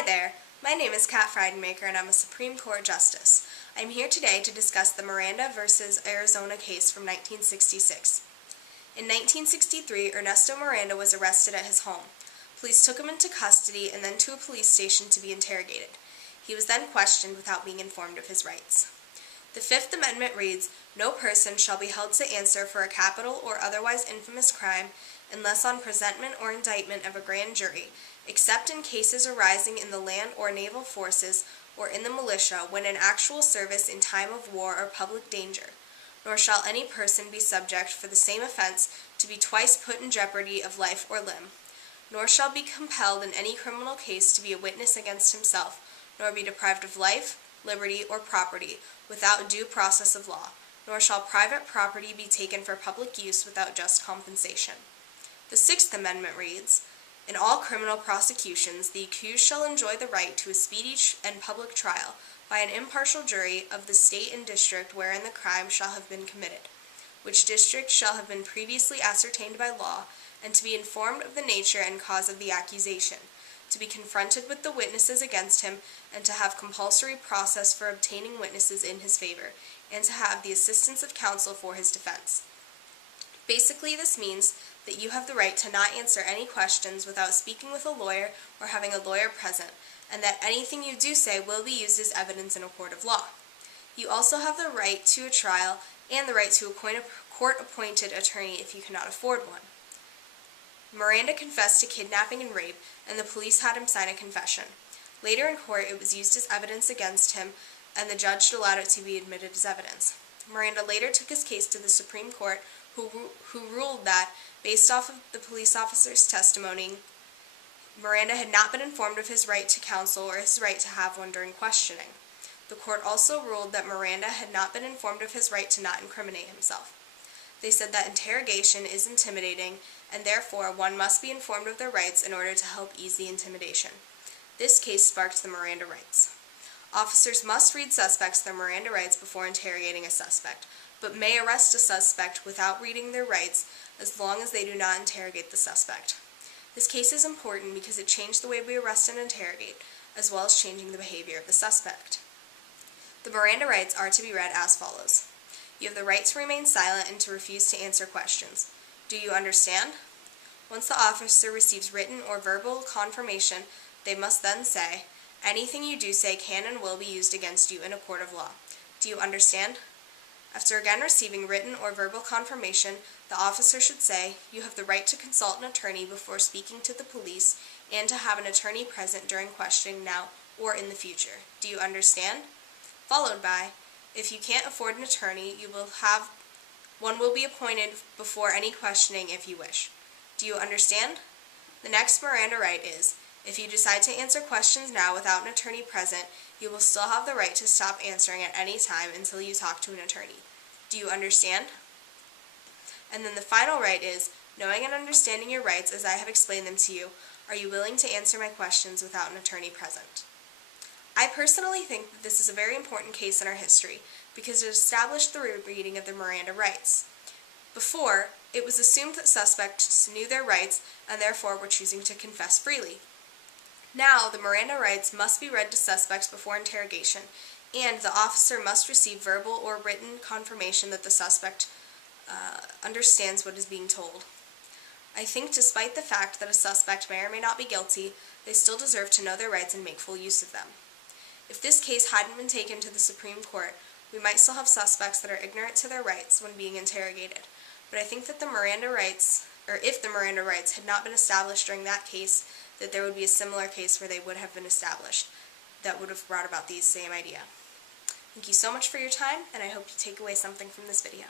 Hi there, my name is Kat Friedenmaker and I'm a Supreme Court Justice. I'm here today to discuss the Miranda v. Arizona case from 1966. In 1963, Ernesto Miranda was arrested at his home. Police took him into custody and then to a police station to be interrogated. He was then questioned without being informed of his rights. The Fifth Amendment reads, "No person shall be held to answer for a capital or otherwise infamous crime unless on presentment or indictment of a grand jury, except in cases arising in the land or naval forces or in the militia when in actual service in time of war or public danger. Nor shall any person be subject for the same offense to be twice put in jeopardy of life or limb. Nor shall be compelled in any criminal case to be a witness against himself, nor be deprived of life, liberty, or property without due process of law. Nor shall private property be taken for public use without just compensation." The Sixth Amendment reads, "In all criminal prosecutions, the accused shall enjoy the right to a speedy and public trial by an impartial jury of the state and district wherein the crime shall have been committed, which district shall have been previously ascertained by law, and to be informed of the nature and cause of the accusation, to be confronted with the witnesses against him, and to have compulsory process for obtaining witnesses in his favor, and to have the assistance of counsel for his defense." Basically, this means that you have the right to not answer any questions without speaking with a lawyer or having a lawyer present, and that anything you do say will be used as evidence in a court of law. You also have the right to a trial and the right to appoint a court-appointed attorney if you cannot afford one. Miranda confessed to kidnapping and rape, and the police had him sign a confession. Later in court, it was used as evidence against him, and the judge allowed it to be admitted as evidence. Miranda later took his case to the Supreme Court, who ruled that, based off of the police officer's testimony, Miranda had not been informed of his right to counsel or his right to have one during questioning. The court also ruled that Miranda had not been informed of his right to not incriminate himself. They said that interrogation is intimidating, and therefore one must be informed of their rights in order to help ease the intimidation. This case sparked the Miranda rights. Officers must read suspects their Miranda rights before interrogating a suspect, but may arrest a suspect without reading their rights as long as they do not interrogate the suspect. This case is important because it changed the way we arrest and interrogate, as well as changing the behavior of the suspect. The Miranda rights are to be read as follows. You have the right to remain silent and to refuse to answer questions. Do you understand? Once the officer receives written or verbal confirmation, they must then say, "Anything you do say can and will be used against you in a court of law. Do you understand?" After again receiving written or verbal confirmation, the officer should say, "You have the right to consult an attorney before speaking to the police and to have an attorney present during questioning now or in the future. Do you understand?" Followed by, "If you can't afford an attorney, one will be appointed before any questioning if you wish. Do you understand?" The next Miranda right is, if you decide to answer questions now without an attorney present, you will still have the right to stop answering at any time until you talk to an attorney. Do you understand? And then the final right is, knowing and understanding your rights as I have explained them to you, are you willing to answer my questions without an attorney present? I personally think that this is a very important case in our history because it established the reading of the Miranda rights. Before, it was assumed that suspects knew their rights and therefore were choosing to confess freely. Now, the Miranda rights must be read to suspects before interrogation, and the officer must receive verbal or written confirmation that the suspect understands what is being told. I think despite the fact that a suspect may or may not be guilty, they still deserve to know their rights and make full use of them. If this case hadn't been taken to the Supreme Court, we might still have suspects that are ignorant to their rights when being interrogated. But I think that if the Miranda rights had not been established during that case, that there would be a similar case where they would have been established that would have brought about the same idea. Thank you so much for your time, and I hope you take away something from this video.